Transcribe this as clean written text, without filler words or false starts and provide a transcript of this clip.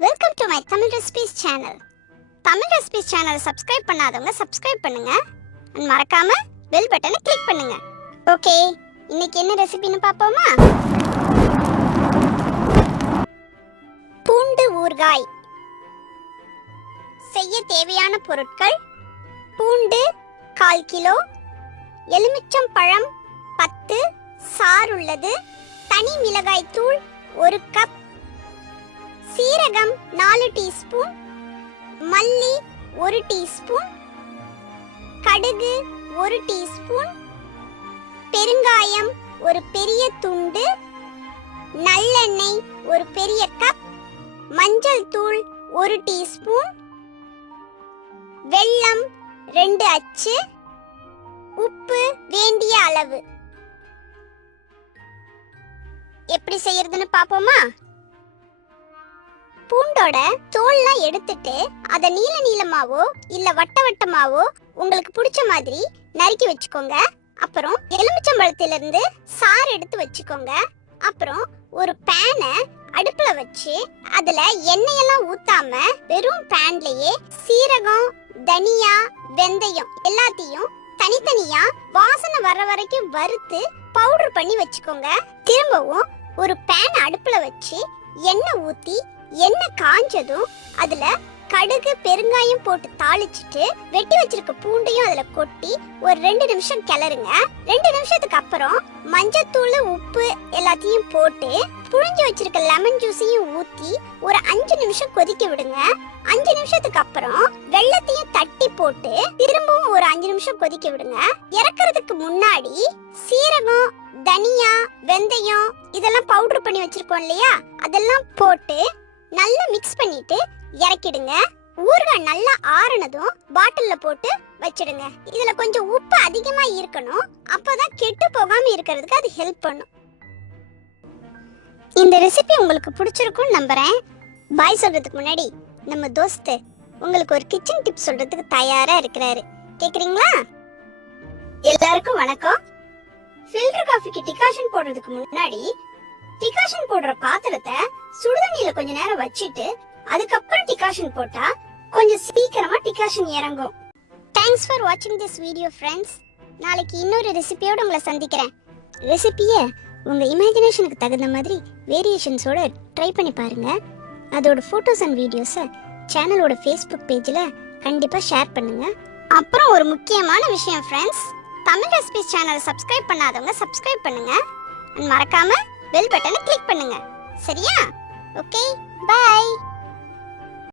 Welcome to my Tamil Recipes channel. Tamil Recipes channel subscribe பண்ணாதவங்க subscribe பண்ணுங்க and மறக்காம bell button click பண்ணுங்க. Okay, இன்னைக்கு என்ன ரெசிபின்னு பாப்போமா? பூண்டு ஊறுகாய். செய்ய தேவையான பொருட்கள்: பூண்டு 1/4 கிலோ, எலுமிச்சம் பழம் 10, சாறு உள்ளது, தனி மிளகாய் தூள் 1 கப், சீரகம் 4 டீஸ்பூன், மல்லி 1 டீஸ்பூன், கடுகு 1 டீஸ்பூன், பெருங்காயம் ஒரு பெரிய துண்டு, நல்லெண்ணெய் ஒரு பெரிய கப், மஞ்சள் தூள் 1 டீஸ்பூன், வெல்லம் 2 அச்சு, உப்பு வேண்டிய அளவு. எப்படி செய்யறதுன்னு பாப்போமா? பூண்டோட தோல்லாம் எடுத்துட்டு அத நீல நீளமாவோ இல்ல வட்ட வட்டமாவோ உங்களுக்கு பிடிச்ச மாதிரி நறுக்கி வச்சுக்கோங்க. அப்புறம் எலுமிச்சம்பழத்துல இருந்து சாறு எடுத்து வச்சுக்கோங்க. அப்புறம் ஒரு பேனை அடுப்புல வச்சு அதுல எண்ணெயெல்லாம் ஊத்தாம வெறும் பேன்லயே சீரகம், தனியா, வெந்தயம் எல்லாத்தையும் தனித்தனியா வாசனை வர்ற வரைக்கும் வறுத்து பவுடர் பண்ணி வச்சுக்கோங்க. திரும்பவும் ஒரு பேன் அடுப்புல வச்சு எண்ணெய் ஊத்தி எண்ணெய் காஞ்சதும் அதுல கடுகு, பெருங்காயம் போட்டு தாளிச்சிட்டு வெட்டி வச்சிருக்க பூண்டையும் அதுல கொட்டி ஒரு 2 நிமிஷம் கிளறுங்க. 2 நிமிஷத்துக்கு அப்புறம் மஞ்சத்தூள், உப்பு எல்லாத்தையும் போட்டு புழிஞ்சு வச்சிருக்க லெமன் ஜூஸையும் ஊத்தி ஒரு 5 நிமிஷம் கொதிக்க விடுங்க. 5 நிமிஷத்துக்கு அப்புறம் வெல்லத்தையும் தட்டி போட்டு திரும்பவும் ஒரு 5 நிமிஷம் கொதிக்க விடுங்க. இறக்குறதுக்கு முன்னாடி சீரகம், தனியா, வெந்தயம் இதெல்லாம் பவுடர் பண்ணி வச்சிருக்கோம் இல்லையா, அதெல்லாம் போட்டு நல்லா மிக்ஸ் பண்ணிட்டு இறக்கிடுங்க. ஊறுகாய் நல்லா ஆறுனதும் பாட்டில்ல போட்டு வச்சிடுங்க. இதுல கொஞ்சம் உப்பு அதிகமா இருக்கணும், அப்பதான் கெட்டு போகாம இருக்கிறதுக்கு அது ஹெல்ப் பண்ணும். இந்த ரெசிபி உங்களுக்கு பிடிச்சிருக்கும்னு நம்புறேன். பாய் சொல்றதுக்கு முன்னாடி நம்ம தோஸ்து உங்களுக்கு ஒரு கிச்சன் டிப் சொல்றதுக்கு தயாரா இருக்கிறாரு. கேக்குறீங்களா? எல்லாருக்கும் வணக்கம். ஃபில்டர் காஃபிக்கு டிகாஷன் போடுறதுக்கு முன்னாடி டிகாஷன் போடுற பாத்திரத்தை சுடுதண்ணியில கொஞ்ச நேரம் வச்சிட்டு அதுக்கப்புறம் டிகாஷன் போட்டா கொஞ்சம் சீக்கிரமா டிகாஷன் இறங்கும். தேங்க்ஸ் ஃபார் வாட்சிங் திஸ் வீடியோ ஃப்ரெண்ட்ஸ். நாளைக்கு இன்னொரு ரெசிபியோட உங்களை சந்திக்கிறேன். ரெசிபியை உங்க இமேஜினேஷனுக்கு தகுந்த மாதிரி வேரியேஷன்ஸோட ட்ரை பண்ணி பாருங்க. அதோட போட்டோஸ் அண்ட் வீடியோஸை சேனலோட ஃபேஸ்புக் பேஜில் கண்டிப்பா ஷேர் பண்ணுங்க. அப்புறம் ஒரு முக்கியமான விஷயம் ஃப்ரெண்ட்ஸ், தமிழ் ரெசிபிஸ் சேனலை சப்ஸ்கிரைப் பண்ணாதவங்க சப்ஸ்கிரைப் பண்ணுங்க. மறக்காம பெல் பட்டனை கிளிக் பண்ணுங்க. சரியா? Okay, by.